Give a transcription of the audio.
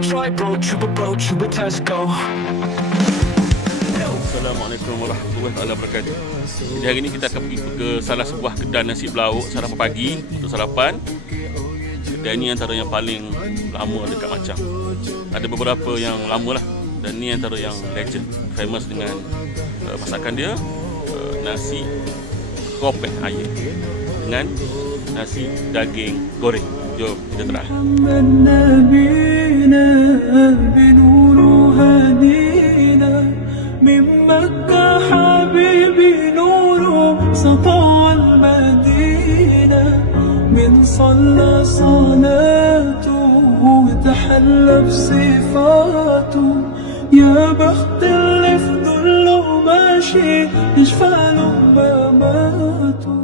try, bro, chupa Tesco. Assalamualaikum warahmatullahi wabarakatuh. Jadi hari ini kita akan pergi ke salah sebuah kedai nasi belauk sarapan pagi untuk sarapan. Kedai ni antara yang paling lama dekat Macang. Ada beberapa yang lama lah, dan ni antara yang legend, famous dengan masakan dia, nasi kopeh ayam dengan nasi daging goreng. Jom kita try. من مكة حبيبي نوره سطع المدينة من صلى صلاته وتحلى بصفاته يا بخت اللي في ظله ماشي يشفع له ما ماتوا